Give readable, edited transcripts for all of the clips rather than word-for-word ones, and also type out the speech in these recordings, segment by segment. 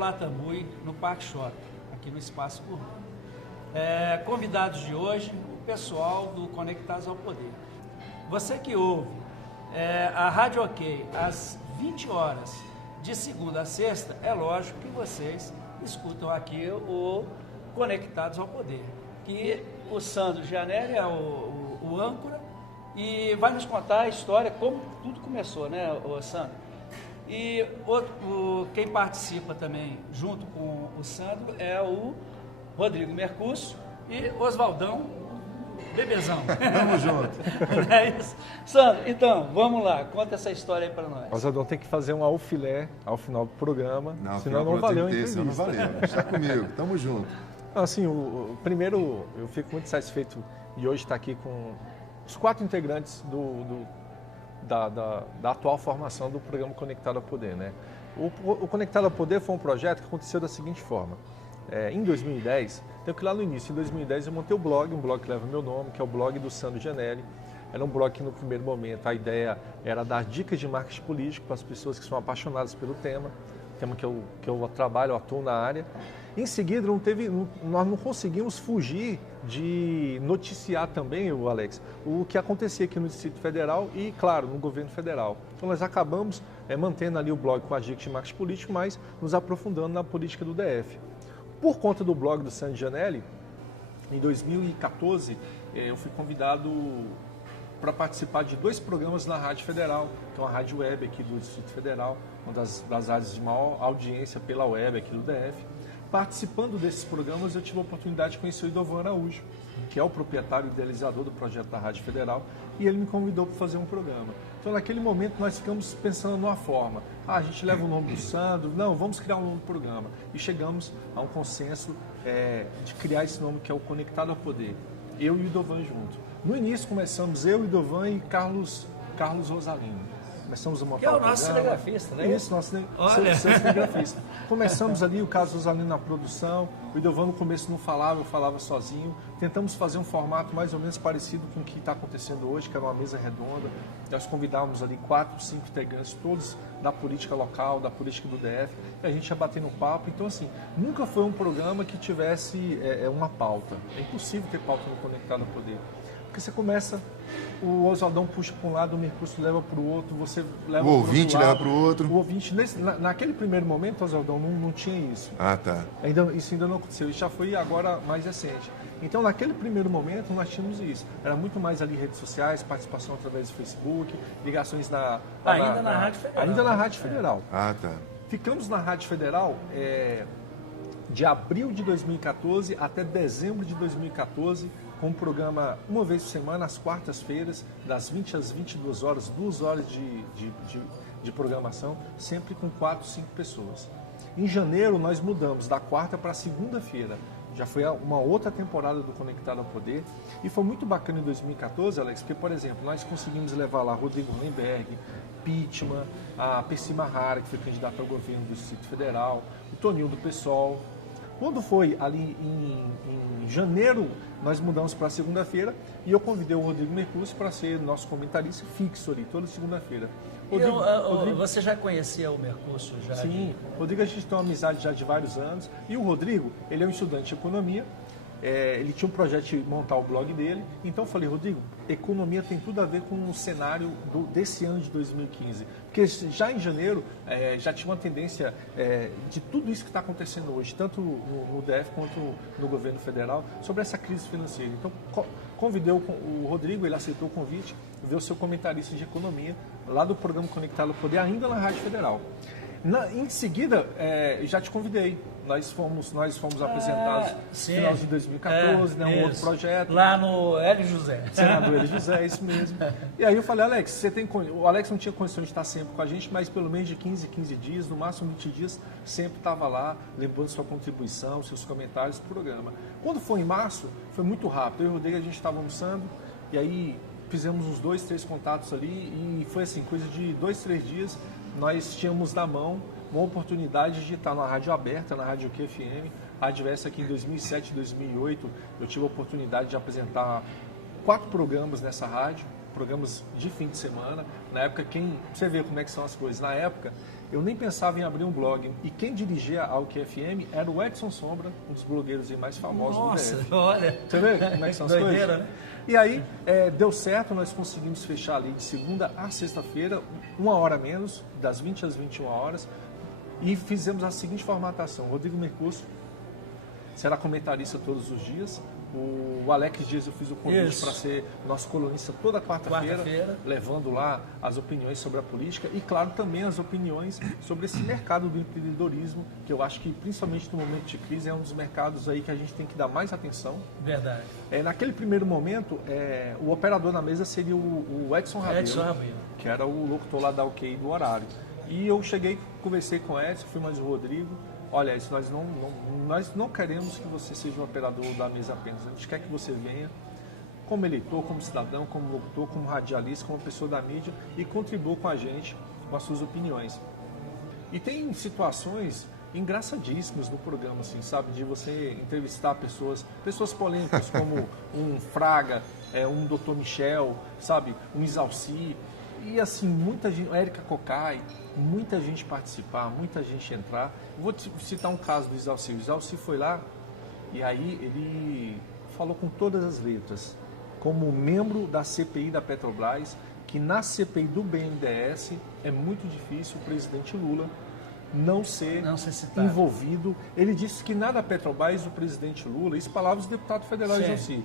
Latamui, no Parque Shopping, aqui no Espaço Gourmet. Convidados de hoje, o pessoal do Conectados ao Poder. Você que ouve a Rádio OK às 20 horas, de segunda a sexta, é lógico que vocês escutam aqui o Conectados ao Poder, que o Sandro Gianelli é o âncora e vai nos contar a história, como tudo começou, né, Sandro? E quem participa também, junto com o Sandro, é o Rodrigo Mercúcio e Oswaldão Bebezão. Tamo junto. Não é isso? Sandro, então, vamos lá, conta essa história aí para nós. Oswaldão tem que fazer um alfilé ao final do programa, senão não valeu a entrevista. Não valeu, está comigo, tamo junto. Assim, primeiro, eu fico muito satisfeito de hoje estar aqui com os 4 integrantes da atual formação do programa Conectado ao Poder, né? O Conectado ao Poder foi um projeto que aconteceu da seguinte forma. Em 2010, então que lá no início, em 2010, eu montei um blog que leva meu nome, que é o blog do Sandro Gianelli. Era um blog que no primeiro momento a ideia era dar dicas de marketing político para as pessoas que são apaixonadas pelo tema que eu trabalho, eu atuo na área. Em seguida, nós não conseguimos fugir de noticiar também, Alex, o que acontecia aqui no Distrito Federal e, claro, no governo federal. Então, nós acabamos mantendo ali o blog com as dicas de marketing político, mas nos aprofundando na política do DF. Por conta do blog do Sandro Gianelli, em 2014, eu fui convidado para participar de 2 programas na Rádio Federal, que é uma rádio web aqui do Distrito Federal, uma das rádios de maior audiência pela web aqui do DF. Participando desses programas, eu tive a oportunidade de conhecer o Idovan Araújo, que é o proprietário e idealizador do projeto da Rádio Federal, e ele me convidou para fazer um programa. Então, naquele momento, nós ficamos pensando numa forma. A gente leva o nome do Sandro, não, vamos criar um novo programa. E chegamos a um consenso de criar esse nome, que é o Conectado ao Poder. Eu e o Idovan junto. No início, começamos eu, Idovan e Carlos Rosalino. Começamos a montar que é o nosso cinegrafista, né? Isso, nosso cinegrafista. Começamos ali o Carlos Rosalino na produção, o Idovan no começo não falava, eu falava sozinho. Tentamos fazer um formato mais ou menos parecido com o que está acontecendo hoje, que era uma mesa redonda. Nós convidávamos ali 4, 5 integrantes, todos da política local, da política do DF, e a gente ia batendo papo. Então, assim, nunca foi um programa que tivesse uma pauta. É impossível ter pauta no Conectado ao Poder. Porque você começa, o Oswaldão puxa para um lado, o Mercúcio leva para o outro, você leva para o ouvinte leva para o outro. O ouvinte, naquele primeiro momento, Oswaldão, não tinha isso. Ah, tá. Isso ainda não aconteceu, isso já foi agora mais recente. Então, naquele primeiro momento, nós tínhamos isso. Era muito mais ali redes sociais, participação através do Facebook, ligações Ainda na Rádio Federal. Ainda na Rádio Federal. Ah, tá. Ficamos na Rádio Federal de abril de 2014 até dezembro de 2014, com um programa uma vez por semana, às quartas-feiras, das 20 às 22 horas, 2 horas de programação, sempre com 4, 5 pessoas. Em janeiro, nós mudamos da quarta para a segunda-feira. Já foi uma outra temporada do Conectado ao Poder. E foi muito bacana em 2014, Alex, porque, por exemplo, nós conseguimos levar lá Rodrigo Lemberg, Pittman, a Percy Mahara, que foi candidata ao governo do Distrito Federal, o Toninho do PSOL. Quando foi ali em janeiro, nós mudamos para segunda-feira e eu convidei o Rodrigo Mercúcio para ser nosso comentarista fixo ali, toda segunda-feira. Rodrigo, você já conhecia o Mercúcio? Já? Sim, Rodrigo a gente tem uma amizade já de vários anos. E o Rodrigo, ele é um estudante de economia, ele tinha um projeto de montar o blog dele. Então eu falei, Rodrigo, economia tem tudo a ver com o cenário desse ano de 2015. Porque já em janeiro já tinha uma tendência de tudo isso que está acontecendo hoje, tanto no DF quanto no governo federal, sobre essa crise financeira. Então convidei o Rodrigo, ele aceitou o convite, veio ser comentarista de economia lá do programa Conectado ao Poder, ainda na Rádio Federal. Em seguida, já te convidei. Nós fomos apresentados no final de 2014, um outro projeto. Lá no Hélio José. Senador Hélio José, isso mesmo. E aí eu falei, Alex, o Alex não tinha condições de estar sempre com a gente, mas pelo menos de 15 dias, no máximo 20 dias, sempre estava lá, lembrando sua contribuição, seus comentários do programa. Quando foi em março, foi muito rápido. Eu e o Rodrigo, a gente estava almoçando, e aí fizemos uns 2, 3 contatos ali, e foi assim, coisa de 2, 3 dias, nós tínhamos na mão uma oportunidade de estar na rádio aberta, na Rádio QFM, rádio essa aqui em 2007, 2008, eu tive a oportunidade de apresentar 4 programas nessa rádio, programas de fim de semana. Na época, você vê como é que são as coisas. Na época, eu nem pensava em abrir um blog. E quem dirigia a UQ FM era o Edson Sombra, um dos blogueiros mais famosos do DF. Olha! Você vê como é que são as Doideira, coisas? né? E aí, deu certo, nós conseguimos fechar ali de segunda a sexta-feira, 1 hora menos, das 20 às 21 horas, e fizemos a seguinte formatação. Rodrigo Mercúcio será comentarista todos os dias. O Alex Dias, eu fiz o convite para ser nosso colunista toda quarta-feira, levando lá as opiniões sobre a política e, claro, também as opiniões sobre esse mercado do empreendedorismo, que eu acho que, principalmente no momento de crise, é um dos mercados aí que a gente tem que dar mais atenção. Verdade. Naquele primeiro momento, o operador na mesa seria o Edson Rabelo, que era o locutor lá da OK do horário. E eu cheguei, conversei com o Edson, fui mais o Rodrigo. Olha, isso nós não queremos que você seja um operador da mesa apenas. A gente quer que você venha como eleitor, como cidadão, como locutor, como radialista, como pessoa da mídia e contribua com a gente com as suas opiniões. E tem situações engraçadíssimas no programa, assim, sabe? De você entrevistar pessoas polêmicas como um Fraga, um Dr. Michel, sabe? Um Isalci. E assim, muita gente, Érica Cocai, muita gente participar, muita gente entrar. Eu vou citar um caso do Isalci. O Isalci foi lá e aí ele falou com todas as letras, como membro da CPI da Petrobras, que na CPI do BNDES é muito difícil o presidente Lula não ser envolvido. Ele disse que nada Petrobras, o presidente Lula, isso palavras do deputado federal Isalci.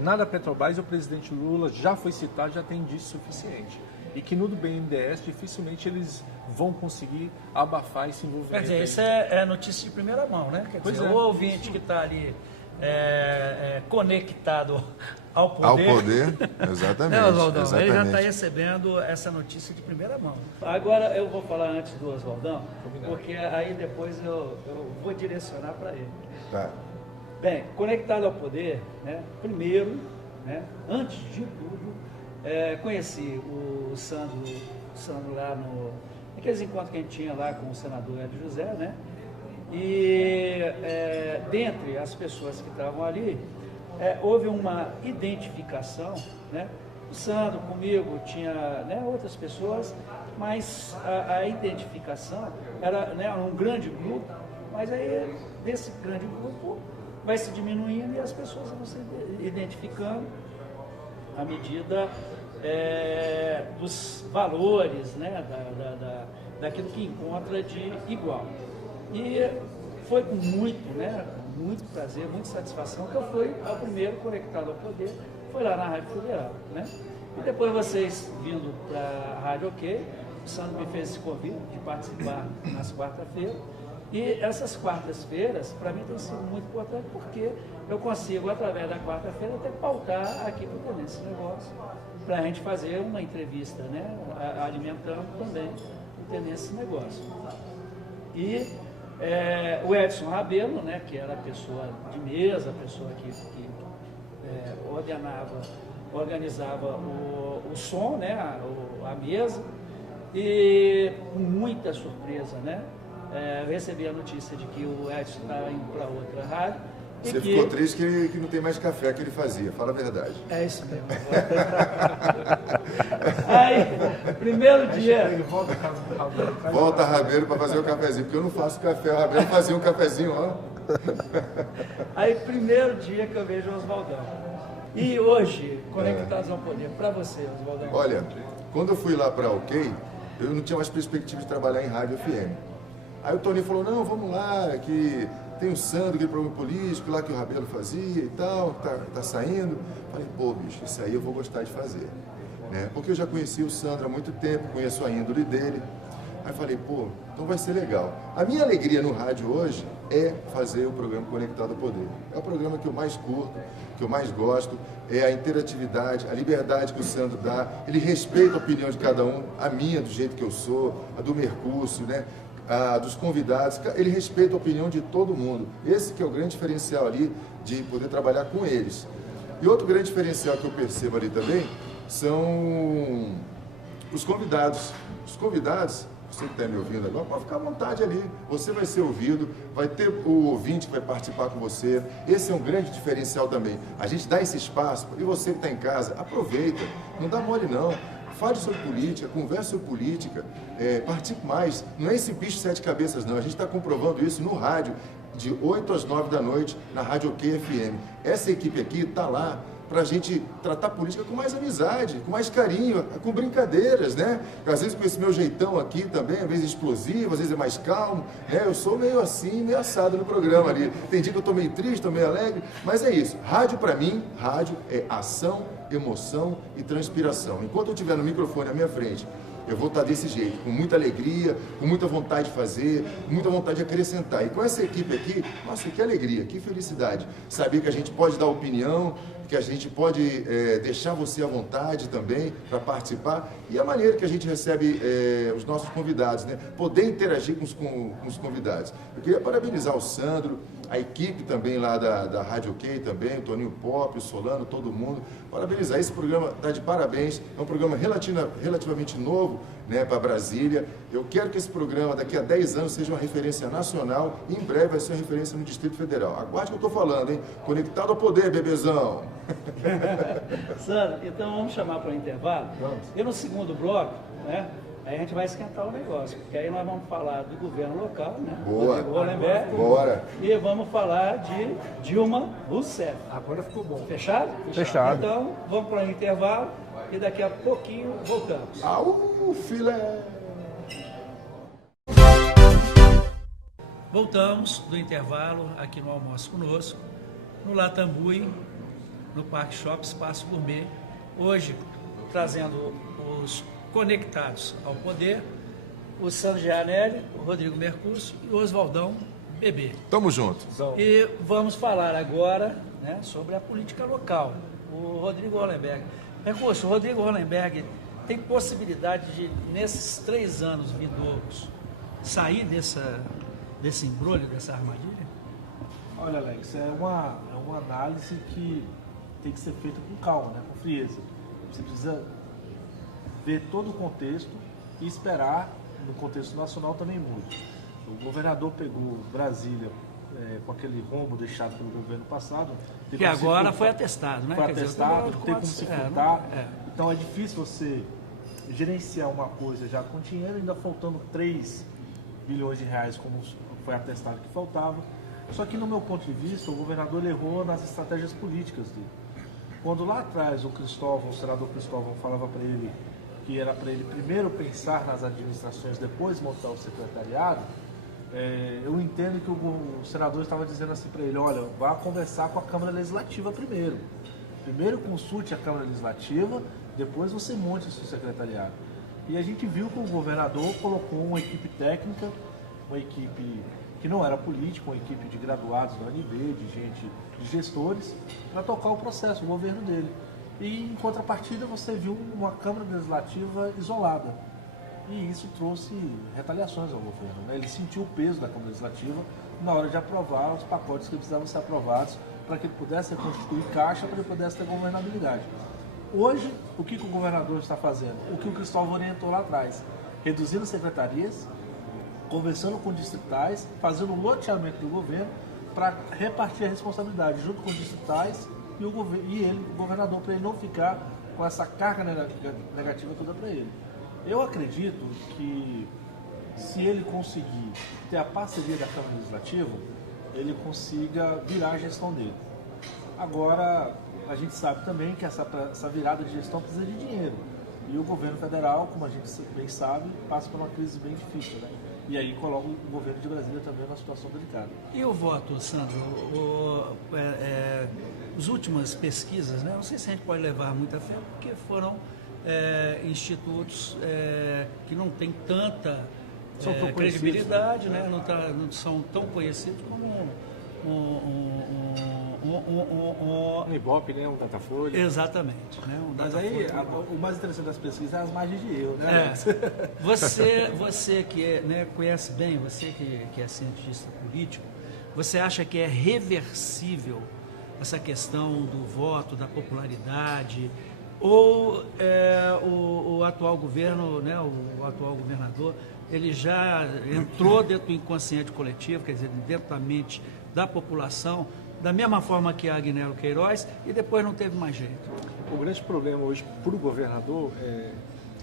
Nada Petrobras, o presidente Lula já foi citado, já tem indício suficiente. E que no do BNDES, dificilmente eles vão conseguir abafar esse envolvimento. Quer dizer, isso é notícia de primeira mão, né? Quer dizer, o ouvinte que está ali conectado ao poder. Ao poder, exatamente. Não, Oswaldão, exatamente. ele já está recebendo essa notícia de primeira mão. Agora eu vou falar antes do Oswaldão, porque aí depois eu vou direcionar para ele. Tá. Bem, conectado ao poder, né, primeiro, né, antes de tudo, conheci o Sandro lá naqueles encontros que a gente tinha lá com o senador Hélio José, né, e dentre as pessoas que estavam ali, houve uma identificação, né, o Sandro comigo tinha, né, outras pessoas, mas a identificação era, né, um grande grupo, mas aí desse grande grupo vai se diminuindo e as pessoas vão se identificando à medida dos valores, né, daquilo que encontra de igual. E foi com muito prazer, muita satisfação que eu fui ao primeiro Conectado ao Poder, foi lá na Rádio Federal, né? E depois vocês vindo para a Rádio OK, o Sandro me fez esse convite de participar nas quarta-feiras. E essas quartas-feiras, para mim, tem sido muito importante, porque eu consigo, através da quarta-feira, até pautar aqui para o Tenência Negócio, para a gente fazer uma entrevista, né, alimentando também o Tenência Negócio. E o Edson Rabelo, né, que era a pessoa de mesa, a pessoa que organizava o som, né, a mesa, e com muita surpresa, né, eu recebi a notícia de que o Edson está indo para outra rádio. Você ficou triste que não tem mais café que ele fazia, fala a verdade. É isso mesmo. Aí, primeiro dia... Volta Rabelo para fazer o cafezinho, porque eu não faço café, o Rabelo fazia um cafezinho, ó. Aí, primeiro dia que eu vejo o Oswaldão. E hoje, Conectados ao Poder, para você, Oswaldão. Olha, quando eu fui lá para OK, eu não tinha mais perspectiva de trabalhar em rádio FM. Aí o Toninho falou, não, vamos lá, que tem o Sandro, aquele programa político lá que o Rabelo fazia e tal, tá saindo. Falei, pô, bicho, isso aí eu vou gostar de fazer. Né? Porque eu já conheci o Sandro há muito tempo, conheço a índole dele. Aí falei, pô, então vai ser legal. A minha alegria no rádio hoje é fazer o programa Conectado ao Poder. É o programa que eu mais curto, que eu mais gosto, é a interatividade, a liberdade que o Sandro dá. Ele respeita a opinião de cada um, a minha do jeito que eu sou, a do Mercúcio, né? Dos convidados, ele respeita a opinião de todo mundo. Esse que é o grande diferencial ali de poder trabalhar com eles. E outro grande diferencial que eu percebo ali também são os convidados. Os convidados, você que está me ouvindo agora, pode ficar à vontade ali. Você vai ser ouvido, vai ter o ouvinte que vai participar com você. Esse é um grande diferencial também. A gente dá esse espaço e você que está em casa, aproveita. Não dá mole não. Fale sobre política, converse sobre política, participe mais. Não é esse bicho de 7 cabeças não. A gente está comprovando isso no rádio, de 8 às 9 da noite, na Rádio OK FM. Essa equipe aqui está lá para a gente tratar política com mais amizade, com mais carinho, com brincadeiras, né? Às vezes com esse meu jeitão aqui também, às vezes explosivo, às vezes é mais calmo, né? Eu sou meio assim, meio assado no programa ali. Tem dia que eu estou meio triste, estou meio alegre, mas é isso. Rádio para mim, rádio é ação, emoção e transpiração. Enquanto eu estiver no microfone à minha frente, eu vou estar desse jeito, com muita alegria, com muita vontade de fazer, com muita vontade de acrescentar. E com essa equipe aqui, nossa, que alegria, que felicidade. Saber que a gente pode dar opinião, que a gente pode deixar você à vontade também para participar. E a maneira que a gente recebe os nossos convidados, né? Poder interagir com os convidados. Eu queria parabenizar o Sandro, a equipe também lá da Rádio OK também, o Toninho Pop, o Solano, todo mundo. Parabenizar, esse programa está de parabéns, é um programa relativamente novo, né, para Brasília. Eu quero que esse programa daqui a 10 anos seja uma referência nacional e em breve vai ser uma referência no Distrito Federal. Aguarde o que eu estou falando, hein? Conectado ao poder, bebezão! Sandro, então vamos chamar para o intervalo. Vamos. E no segundo bloco, né? Aí a gente vai esquentar o negócio, porque aí nós vamos falar do governo local, né? Boa. Rodrigo Hollenberg. Bora! E vamos falar de Dilma Rousseff. Agora ficou bom. Fechado? Fechado. Então, vamos para o intervalo e daqui a pouquinho voltamos. Au, filé! Voltamos do intervalo aqui no Almoço Conosco, no Latambui, no Parque Shop Espaço Gourmet. Hoje, trazendo os conectados ao poder, o Sandro Gianelli, o Rodrigo Mercúcio e o Oswaldão Bebê. Tamo junto! E vamos falar agora, né, sobre a política local. O Rodrigo Hollenberg. Mercúcio, o Rodrigo Hollenberg tem possibilidade de, nesses 3 anos vindouros, sair desse embrulho, dessa armadilha? Olha, Alex, é uma análise que tem que ser feita com calma, né, com frieza. Você precisa ver todo o contexto e esperar no contexto nacional também mude. O governador pegou Brasília com aquele rombo deixado pelo governo passado. Que agora foi atestado, né? Foi Quer dizer, atestado, o não tem como se Tribunal de furtar. Contas, Então é difícil você gerenciar uma coisa já com dinheiro, ainda faltando 3 bilhões de reais, como foi atestado que faltava. Só que no meu ponto de vista, o governador errou nas estratégias políticas dele. Quando lá atrás o senador Cristóvão falava para ele que era para ele primeiro pensar nas administrações, depois montar o secretariado, eu entendo que o senador estava dizendo assim para ele: olha, vá conversar com a Câmara Legislativa primeiro. Primeiro consulte a Câmara Legislativa, depois você monte o seu secretariado. E a gente viu que o governador colocou uma equipe técnica, uma equipe que não era política, uma equipe de graduados da UNB, de gestores, para tocar o processo, o governo dele. E em contrapartida você viu uma Câmara Legislativa isolada. E isso trouxe retaliações ao governo, né? Ele sentiu o peso da Câmara Legislativa na hora de aprovar os pacotes que precisavam ser aprovados para que ele pudesse reconstituir caixa, para ele pudesse ter governabilidade. Hoje, o que o governador está fazendo? O que o Cristóvão orientou lá atrás: reduzindo secretarias, conversando com distritais, fazendo um loteamento do governo para repartir a responsabilidade junto com os distritais e o governador, para ele não ficar com essa carga negativa toda para ele. Eu acredito que se ele conseguir ter a parceria da Câmara Legislativa, ele consiga virar a gestão dele. Agora, a gente sabe também que essa virada de gestão precisa de dinheiro. E o governo federal, como a gente bem sabe, passa por uma crise bem difícil, né? E aí coloca o governo de Brasília também numa situação delicada. E o voto, Sandro? As últimas pesquisas, né? Não sei se a gente pode levar muita fé, porque foram institutos que não têm tanta credibilidade, né? Não são tão conhecidos como um Ibope, né? Um Datafolha. Exatamente. Né? Mas aí, o mais interessante das pesquisas é as margens de erro, né? Você que conhece bem, você que é cientista político, você acha que é reversível essa questão do voto, da popularidade, ou o atual governo, né, o atual governador, ele já entrou dentro do inconsciente coletivo, quer dizer, dentro da mente da população, da mesma forma que a Agnello Queiroz, e depois não teve mais jeito. O grande problema hoje para o governador é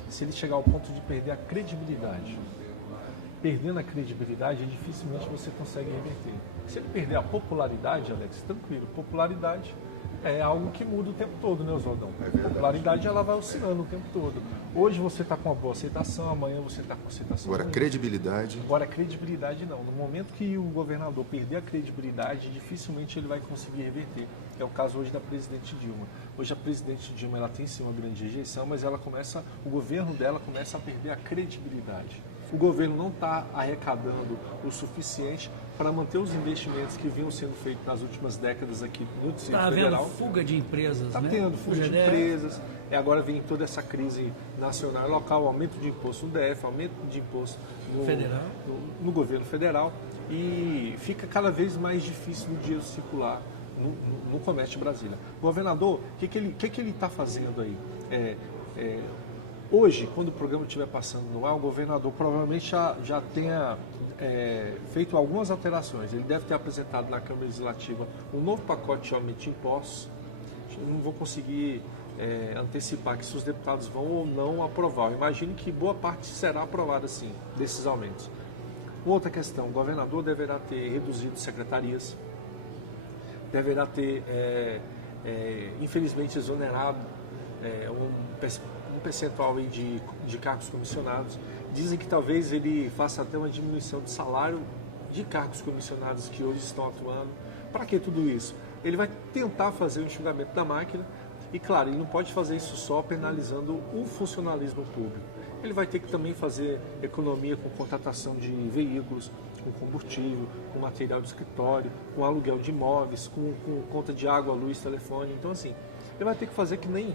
se ele chegar ao ponto de perder a credibilidade. Perdendo a credibilidade, dificilmente você consegue reverter. Se ele perder a popularidade, Alex, tranquilo, popularidade é algo que muda o tempo todo, né, Oswaldão? A popularidade ela vai oscilando o tempo todo. Hoje você está com uma boa aceitação, amanhã você está com aceitação Agora, ruim. credibilidade... Agora, credibilidade não. No momento que o governador perder a credibilidade, dificilmente ele vai conseguir reverter. É o caso hoje da presidente Dilma. Hoje a presidente Dilma ela tem sim uma grande rejeição, mas o governo dela começa a perder a credibilidade. O governo não está arrecadando o suficiente para manter os investimentos que vinham sendo feitos nas últimas décadas aqui no Distrito Federal. Está havendo fuga de empresas, Está né? tendo fuga de empresas. E agora vem toda essa crise nacional e local, aumento de imposto no DF, aumento de imposto no governo federal. E fica cada vez mais difícil o dinheiro circular no comércio de Brasília. O governador, o que ele está fazendo aí? Hoje, quando o programa estiver passando no ar, o governador provavelmente já tenha feito algumas alterações. Ele deve ter apresentado na Câmara Legislativa um novo pacote de aumento de impostos. Eu não vou conseguir antecipar que se os deputados vão ou não aprovar. Eu imagino que boa parte será aprovada, sim, desses aumentos. Outra questão, o governador deverá ter reduzido secretarias, deverá ter, infelizmente, exonerado um percentual aí de cargos comissionados. Dizem que talvez ele faça até uma diminuição de salário de cargos comissionados que hoje estão atuando. Para que tudo isso? Ele vai tentar fazer o enxugamento da máquina e, claro, ele não pode fazer isso só penalizando o funcionalismo público. Ele vai ter que também fazer economia com contratação de veículos, com combustível, com material de escritório, com aluguel de imóveis, com conta de água, luz, telefone. Então, assim, ele vai ter que fazer que nem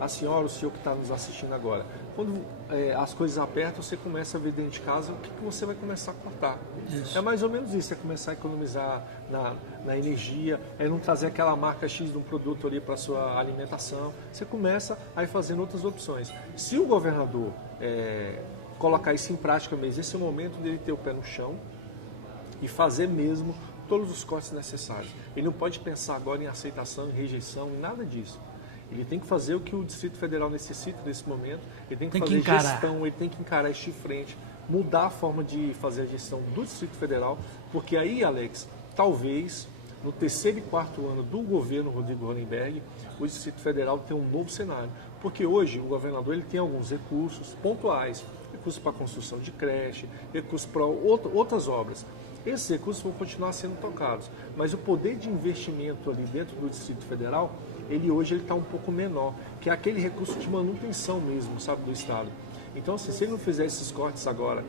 a senhora, o senhor que está nos assistindo agora. Quando as coisas apertam, você começa a ver dentro de casa o que você vai começar a cortar. Isso. É mais ou menos isso, é começar a economizar na energia, é não trazer aquela marca X de um produto ali para a sua alimentação. Você começa a ir fazendo outras opções. Se o governador colocar isso em prática mesmo, esse é o momento dele ter o pé no chão e fazer mesmo todos os cortes necessários. Ele não pode pensar agora em aceitação, em rejeição, em nada disso. Ele tem que fazer o que o Distrito Federal necessita nesse momento, ele tem que fazer gestão, ele tem que encarar isso de frente, mudar a forma de fazer a gestão do Distrito Federal, porque aí, Alex, talvez no terceiro e quarto ano do governo Rodrigo Hollenberg, o Distrito Federal tem um novo cenário. Porque hoje o governador ele tem alguns recursos pontuais, recursos para construção de creche, recursos para outras obras. Esses recursos vão continuar sendo tocados, mas o poder de investimento ali dentro do Distrito Federal, ele hoje está um pouco menor, que é aquele recurso de manutenção mesmo, sabe, do Estado. Então, se ele não fizer esses cortes agora,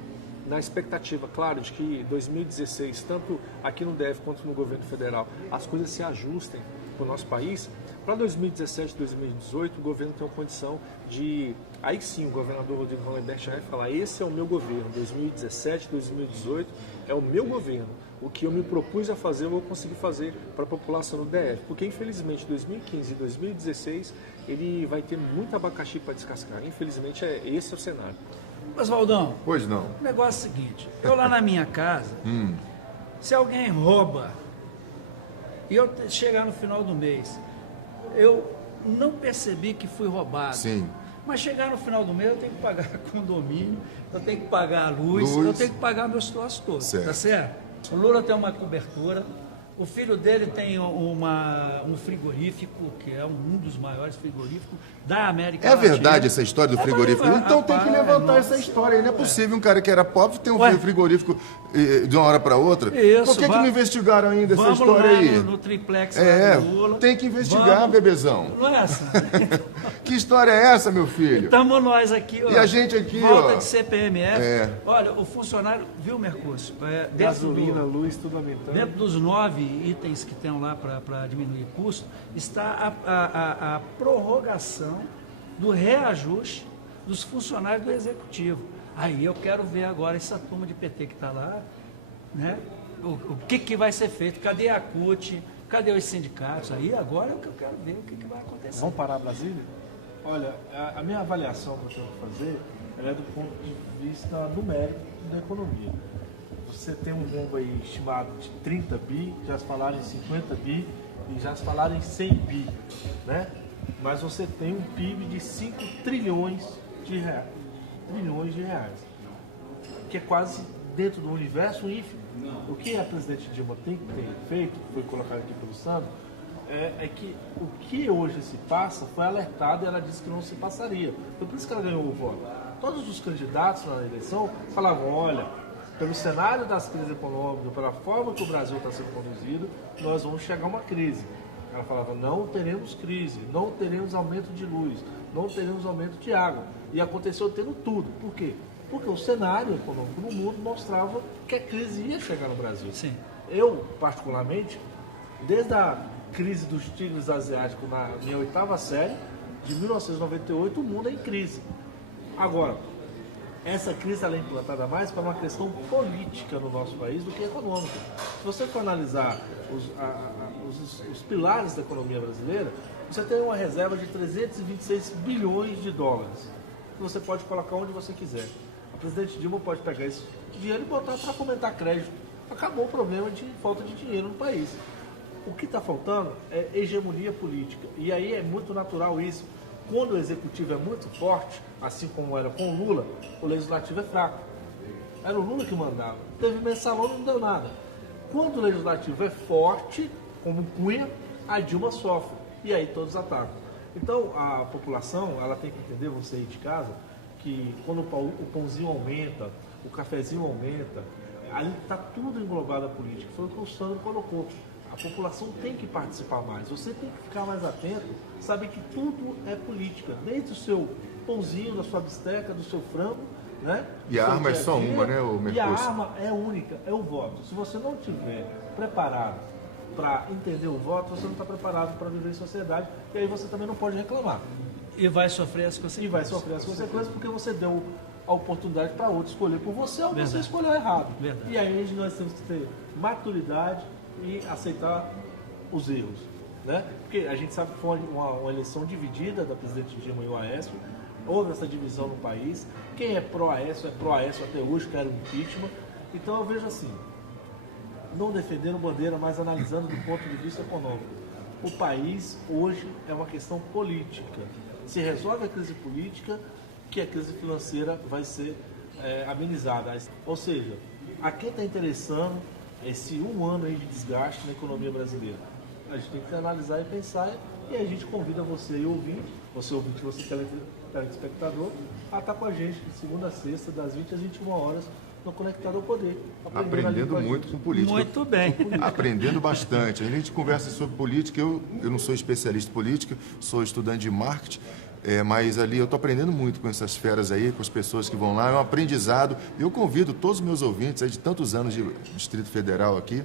na expectativa, claro, de que em 2016, tanto aqui no DF quanto no governo federal, as coisas se ajustem para o nosso país, para 2017, 2018, o governo tem uma condição de... Aí sim, o governador Rodrigo Hollenberg vai falar, esse é o meu governo, 2017, 2018, é o meu governo. O que eu me propus a fazer, eu vou conseguir fazer para a população do DF. Porque, infelizmente, 2015 e 2016, ele vai ter muito abacaxi para descascar. Infelizmente, esse é o cenário. Mas, Valdão, pois não. O negócio é o seguinte, eu lá na minha casa, se alguém rouba e eu chegar no final do mês, eu não percebi que fui roubado. Sim. Mas chegar no final do mês eu tenho que pagar condomínio, eu tenho que pagar a luz, eu tenho que pagar meus troços todos, certo. Tá certo? O Lula tem uma cobertura, o filho dele tem um frigorífico, que é um dos maiores frigoríficos da América Latina. É verdade essa história do frigorífico? Então tem que levantar essa história aí. Não é possível um cara que era pobre ter um frigorífico de uma hora para outra. Isso, por que não investigaram ainda essa história lá aí? No triplex lá do Lula. Tem que investigar, bebezão. Não é essa? Que história é essa, meu filho? Estamos nós aqui, ó. E a gente aqui, volta ó. de CPMF. Olha, o funcionário, viu, Mercúcio? Gasolina, luz, tudo aumentando. Dentro dos 9 itens que tem lá para diminuir custo, está a prorrogação do reajuste dos funcionários do Executivo. Aí eu quero ver agora essa turma de PT que está lá, né? O que vai ser feito? Cadê a CUT? Cadê os sindicatos? Aí agora é o que eu quero ver, o que vai acontecer. Vamos parar Brasília? Olha, a minha avaliação que eu tenho que fazer ela é do ponto de vista numérico da economia. Você tem um rombo aí estimado de 30 bi, já se falaram em 50 bi e já se falaram em 100 bi, né? Mas você tem um PIB de 5 trilhões de reais, que é quase dentro do universo ínfimo. O que a presidente Dilma tem feito, foi colocado aqui pelo Sandro, é que o que hoje se passa foi alertado e ela disse que não se passaria. Foi por isso que ela ganhou o voto. Todos os candidatos na eleição falavam, olha, pelo cenário das crises econômicas, pela forma que o Brasil está sendo conduzido, nós vamos chegar a uma crise. Ela falava, não teremos crise, não teremos aumento de luz, não teremos aumento de água. E aconteceu tendo tudo. Por quê? Porque o cenário econômico no mundo mostrava que a crise ia chegar no Brasil. Sim. Eu, particularmente, desde a crise dos tigres asiáticos na minha 8ª série, de 1998, o mundo é em crise. Agora, essa crise ela é implantada mais para uma questão política no nosso país do que econômica. Se você for analisar os pilares da economia brasileira, você tem uma reserva de 326 bilhões de dólares, que você pode colocar onde você quiser. A presidente Dilma pode pegar esse dinheiro e botar para fomentar crédito. Acabou o problema de falta de dinheiro no país. O que está faltando é hegemonia política. E aí é muito natural isso. Quando o executivo é muito forte, assim como era com o Lula, o legislativo é fraco. Era o Lula que mandava. Teve mensalão, não deu nada. Quando o legislativo é forte, como Cunha, a Dilma sofre. E aí todos atacam. Então a população, ela tem que entender, você aí de casa, que quando o pãozinho aumenta, o cafezinho aumenta, ali está tudo englobado a política. Foi o que o Sandro colocou. A população tem que participar mais, você tem que ficar mais atento, saber que tudo é política, desde o seu pãozinho, da sua bisteca, do seu frango, né? E a arma é só uma, né, o Mercoso? E a arma é única, é o voto. Se você não estiver preparado para entender o voto, você não está preparado para viver em sociedade, e aí você também não pode reclamar. E vai sofrer as consequências. E vai sofrer as consequências porque você deu a oportunidade para outro escolher por você ou Verdade. você escolheu errado. Verdade. E aí nós temos que ter maturidade e aceitar os erros, né? Porque a gente sabe que foi uma eleição dividida da presidente Dilma e o Aécio, houve essa divisão no país, quem é pró-Aécio até hoje, quer o impeachment. Então eu vejo assim, não defendendo bandeira, mas analisando do ponto de vista econômico. O país hoje é uma questão política. Se resolve a crise política, que a crise financeira vai ser amenizada. Ou seja, a quem está interessando esse um ano aí de desgaste na economia brasileira, a gente tem que analisar e pensar, e a gente convida você e ouvinte, você telespectador, a estar com a gente de segunda a sexta, das 20 às 21 horas, no Conectado ao Poder. Aprendendo muito com política. Muito bem. Aprendendo bastante. A gente conversa sobre política, eu não sou especialista em política, sou estudante de marketing, mas ali eu estou aprendendo muito com essas feras aí, com as pessoas que vão lá, é um aprendizado. Eu convido todos os meus ouvintes aí de tantos anos de Distrito Federal aqui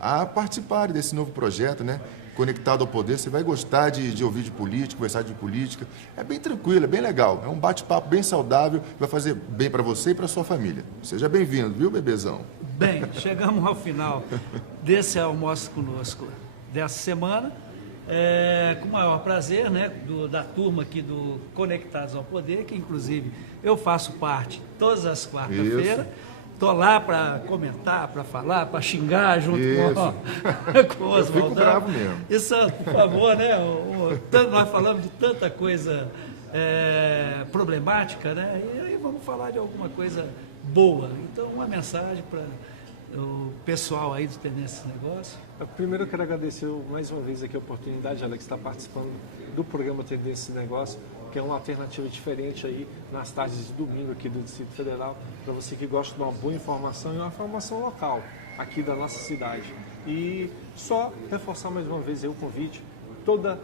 a participarem desse novo projeto, né? Conectado ao Poder. Você vai gostar de ouvir de política, conversar de política. É bem tranquilo, é bem legal. É um bate-papo bem saudável, vai fazer bem para você e para sua família. Seja bem-vindo, viu, bebezão? Bem, chegamos ao final desse Almoço Conosco dessa semana. Com o maior prazer, né, da turma aqui do Conectados ao Poder, que inclusive eu faço parte todas as quartas-feiras. Estou lá para comentar, para falar, para xingar junto com o Oswaldão. Eu fico bravo mesmo. E Santo, por favor, né? Nós falamos de tanta coisa problemática, né? E aí vamos falar de alguma coisa boa. Então, uma mensagem para o pessoal aí do Tendência Negócio. Primeiro eu quero agradecer mais uma vez aqui a oportunidade, Alex, de estar participando do programa Tendência Negócio, que é uma alternativa diferente aí nas tardes de domingo aqui do Distrito Federal, para você que gosta de uma boa informação e uma informação local aqui da nossa cidade. E só reforçar mais uma vez aí o convite, toda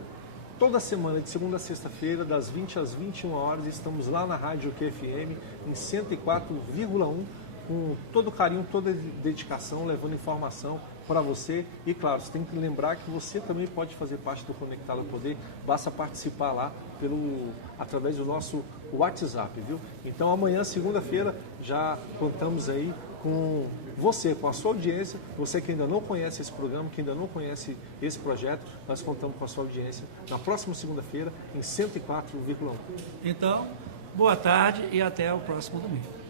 semana, de segunda a sexta-feira, das 20 às 21 horas, estamos lá na Rádio QFM, em 104,1, com todo carinho, toda dedicação, levando informação para você. E claro, você tem que lembrar que você também pode fazer parte do Conectado ao Poder, basta participar lá através do nosso WhatsApp, viu? Então amanhã, segunda-feira, já contamos aí com você, com a sua audiência, você que ainda não conhece esse programa, que ainda não conhece esse projeto, nós contamos com a sua audiência na próxima segunda-feira em 104,1. Então, Boa tarde e até o próximo domingo.